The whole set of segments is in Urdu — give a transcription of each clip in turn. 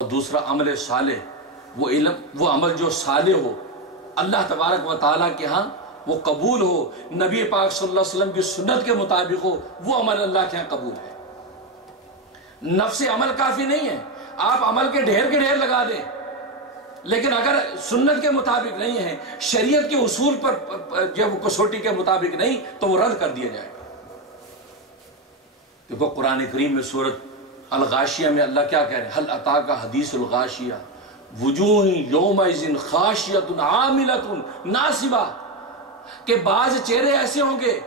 دوسرا عمل صالح، وہ علم، وہ عمل جو صالح ہو، اللہ تبارک و تعالیٰ کے ہاں وہ قبول ہو، نبی پاک صلی اللہ علیہ وسلم کی سنت کے مطابق ہو، وہ عمل اللہ کے ہاں قبول ہے۔ نفس عمل کافی نہیں ہے، آپ عمل کے ڈھیر لگا دیں، لیکن اگر سنت کے مطابق نہیں ہے، شریعت کے اصول پر جب کسوٹی کے مطابق نہیں، تو وہ رد کر دیا جائے گا۔ دیکھو قرآن کریم میں سورۃ الغاشیہ میں اللہ کیا کہہ رہے ہیں؟ حل اتاک حدیث الغاشیہ وجوہ یومئذ خاشعۃ عاملۃ ناصبہ، کہ بعض چہرے ایسے ہوں گے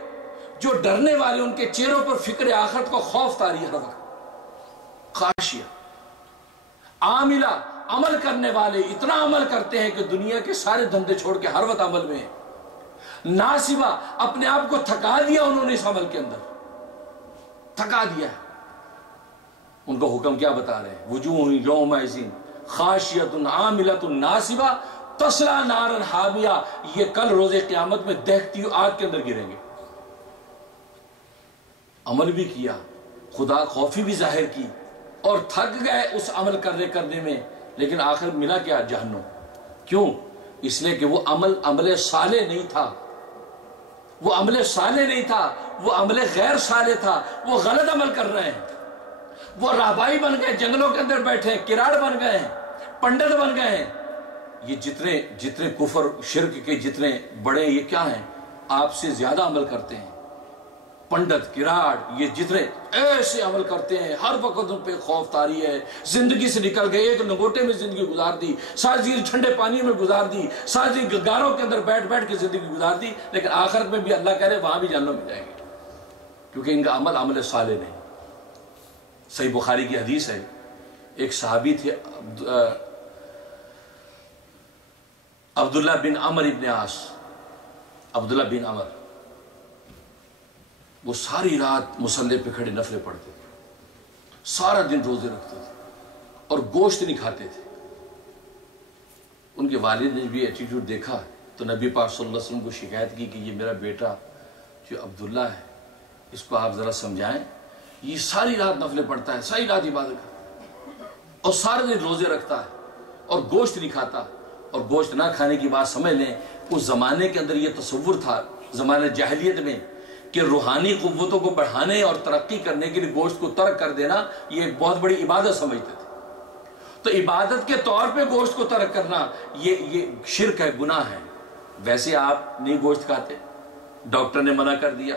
جو ڈرنے والے، ان کے چہروں پر فکر آخرت کو خوف طاری ہر وقت۔ خاشیہ، عاملہ، عمل کرنے والے، اتنا عمل کرتے ہیں کہ دنیا کے سارے دھندے چھوڑ کے ہر وقت عمل میں ہیں۔ ناصبہ، اپنے آپ کو تھکا دیا انہوں نے اس عمل کے اندر، تھکا دیا ہے۔ ان کو حکم کیا بتا رہے ہیں؟ وجوہ یومئذ خاشعۃ عاملۃ ناصبہ تصلی نارا حامیہ، یہ کل روز قیامت میں دہتی آگ کے اندر گریں گے۔ عمل بھی کیا، خدا خوفی بھی ظاہر کی، اور تھک گئے اس عمل کرنے میں، لیکن آخر ملا کیا؟ جہنم۔ کیوں؟ اس لیے کہ وہ عمل صالح نہیں تھا، وہ عمل صالح نہیں تھا، وہ عمل غیر صالح تھا، وہ غلط عمل کر رہے ہیں، وہ راہبائی بن گئے، جنگلوں کے اندر بیٹھے، کراڑ بن گئے ہیں، پنڈت بن گئے ہیں۔ یہ جتنے کفر شرک کے جتنے بڑے یہ کیا ہیں؟ آپ سے زیادہ عمل کرتے ہیں، پنڈت، کراڑ، یہ جتنے ایسے عمل کرتے ہیں، ہر وقت ان پہ خوف طاری ہے، زندگی سے نکل گئے، ایک لنگوٹے میں زندگی گزار دی، ساری زندگی ٹھنڈے پانی میں گزار دی، ساری زندگی گاروں کے اندر بیٹھ کے زندگی گزار دی، لیکن آخرت میں بھی اللہ کہہ رہے وہاں بھی جہنم میں جائیں گے، کیونکہ ان کا عمل صالح نہیں۔ صحیح بخاری کی حدیث ہے، ایک صحابی تھے عبداللہ بن عمر ابن عاص، عبداللہ بن عمر، وہ ساری رات مصلی پہ کھڑے نفلیں پڑھتے تھے، سارا دن روزے رکھتے تھے، اور گوشت نہیں کھاتے تھے۔ ان کے والد نے بھی ایٹیٹیوڈ دیکھا تو نبی پاک صلی اللہ علیہ وسلم کو شکایت کی کہ یہ میرا بیٹا جو عبداللہ ہے، اس کو آپ ذرا سمجھائیں، یہ ساری رات نفلیں پڑھتا ہے، ساری رات عبادت کرتا ہے، اور سارے دن روزے رکھتا ہے، اور گوشت نہیں کھاتا۔ اور گوشت نہ کھانے کی بات سمجھ لیں، اس زمانے کے اندر یہ تصور تھا، زمانے جاہلیت میں، کہ روحانی قوتوں کو بڑھانے اور ترقی کرنے کے لیے گوشت کو ترک کر دینا یہ ایک بہت بڑی عبادت سمجھتے تھے۔ تو عبادت کے طور پہ گوشت کو ترک کرنا یہ شرک ہے، گناہ ہے۔ ویسے آپ نہیں گوشت کھاتے، ڈاکٹر نے منع کر دیا،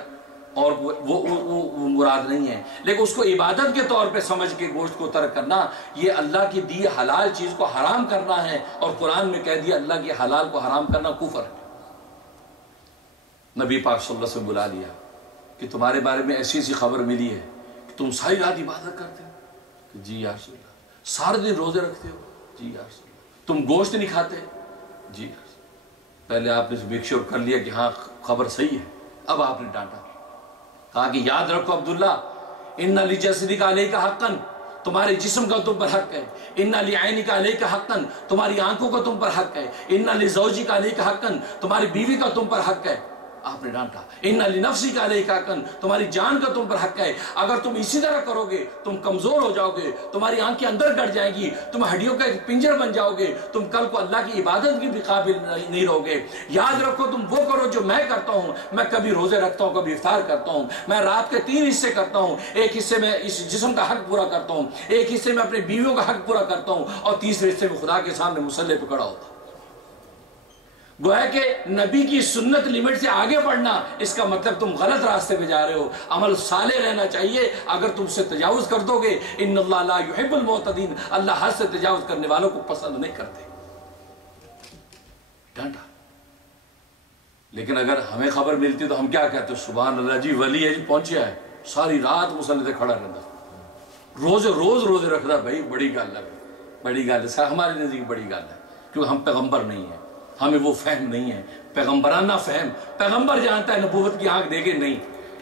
اور وہ مراد نہیں ہے، لیکن اس کو عبادت کے طور پہ سمجھ کے گوشت کو ترک کرنا، یہ اللہ کی دی حلال چیز کو حرام کرنا ہے، اور قرآن میں کہہ دیا اللہ کی حلال کو حرام کرنا کفر ہے۔ نبی پاک صلی اللہ علیہ وسلم بلا لیا کہ تمہارے بارے میں ایسی خبر ملی ہے کہ تم ساری رات عبادت کرتے ہو، کہ جی یا رسول اللہ۔ سارے دن روزے رکھتے ہو، جی یا رسول اللہ۔ تم گوشت نہیں کھاتے، جی یا رسول اللہ۔ پہلے آپ نے میک شور کر لیا کہ ہاں خبر صحیح ہے، اب آپ نے ڈانٹا، کہا کہ یاد رکھو عبداللہ، ان لجسدک علیک حقا، تمہارے جسم کا تم پر حق ہے، ان لعینک علیک حقا، تمہاری آنکھوں کا تم پر حق ہے، ان لزوجک علیک حقا، تمہاری بیوی کا تم پر حق ہے۔ آپ نے ڈانٹا، ان لنفسک علیک حقا، تمہاری جان کا تم پر حق ہے۔ اگر تم اسی طرح کرو گے تم کمزور ہو جاؤ گے، تمہاری آنکھیں اندر گڑ جائیں گی، تم ہڈیوں کا ایک پنجر بن جاؤ گے، تم کل کو اللہ کی عبادت کی بھی قابل نہیں رہو گے۔ یاد رکھو تم وہ کرو جو میں کرتا ہوں، میں کبھی روزے رکھتا ہوں، کبھی افطار کرتا ہوں، میں رات کے 3 حصے کرتا ہوں، ایک حصے میں اس جسم کا حق پورا کرتا ہوں، ایک حصے میں اپنے بیویوں کا حق پورا کرتا ہوں، اور تیسرے حصے میں خدا کے سامنے مصلی پہ کھڑا ہوتا ہوں۔ گویا کہ نبی کی سنت لمٹ سے آگے بڑھنا، اس کا مطلب تم غلط راستے پہ جا رہے ہو۔ عمل صالح رہنا چاہیے، اگر تم سے تجاوز کر دو گے، ان اللہ لا یحب المعتدین، اللہ حد سے تجاوز کرنے والوں کو پسند نہیں کرتے۔ ڈانٹا۔ لیکن اگر ہمیں خبر ملتی تو ہم کیا کہتے؟ سبحان اللہ جی، ولی ہے جی، پہنچیا ہے، ساری رات مصلی سے کھڑا رہتا، روز روزے رکھتا، بھائی بڑی گل ہے، بڑی گل ہے، ہماری زندگی بڑی گل ہے، کیونکہ ہم پیغمبر نہیں ہیں، ہمیں وہ فہم نہیں ہے، پیغمبرانہ فہم۔ پیغمبر جانتا ہے نبوت کی آنکھ دے گے نہیں،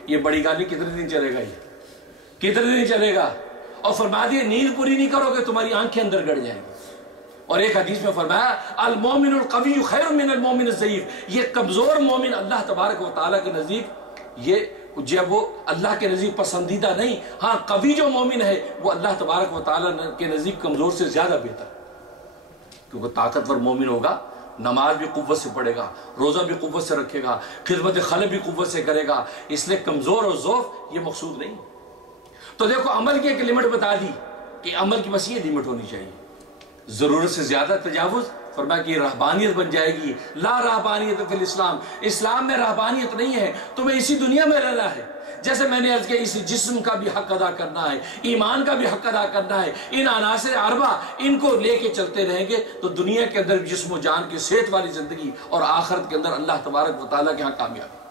یہ بڑی گالی کتنے دن چلے گا، یہ کتنے دن چلے گا؟ اور فرما دیے نیند پوری نہیں کرو گے تمہاری آنکھیں اندر گڑ جائیں گی۔ اور ایک حدیث میں فرمایا المومن القوی خیر من المومن الضعیف، یہ کمزور مومن اللہ تبارک و تعالیٰ کے نزدیک یہ جب وہ اللہ کے نزدیک پسندیدہ نہیں، ہاں قوی جو مومن ہے وہ اللہ تبارک و تعالیٰ کے نزدیک کمزور سے زیادہ بہتر، کیونکہ طاقتور مومن ہوگا نماز بھی قوت سے پڑھے گا، روزہ بھی قوت سے رکھے گا، خدمت خلق بھی قوت سے کرے گا، اس لیے کمزور اور ضعف یہ مقصود نہیں۔ تو دیکھو عمل کی ایک لمٹ بتا دی کہ عمل کی بس یہ لمٹ ہونی چاہیے، ضرورت سے زیادہ تجاوز فرمایا کہ رہبانیت بن جائے گی۔ لا رہبانیت فی الاسلام، اسلام میں رہبانیت نہیں ہے، تمہیں اسی دنیا میں رہنا ہے۔ جیسے میں نے عرض کیا اس جسم کا بھی حق ادا کرنا ہے، ایمان کا بھی حق ادا کرنا ہے، ان عناصر اربع ان کو لے کے چلتے رہیں گے تو دنیا کے اندر جسم و جان کی صحت والی زندگی اور آخرت کے اندر اللہ تبارک و تعالیٰ کے ہاں کامیابی۔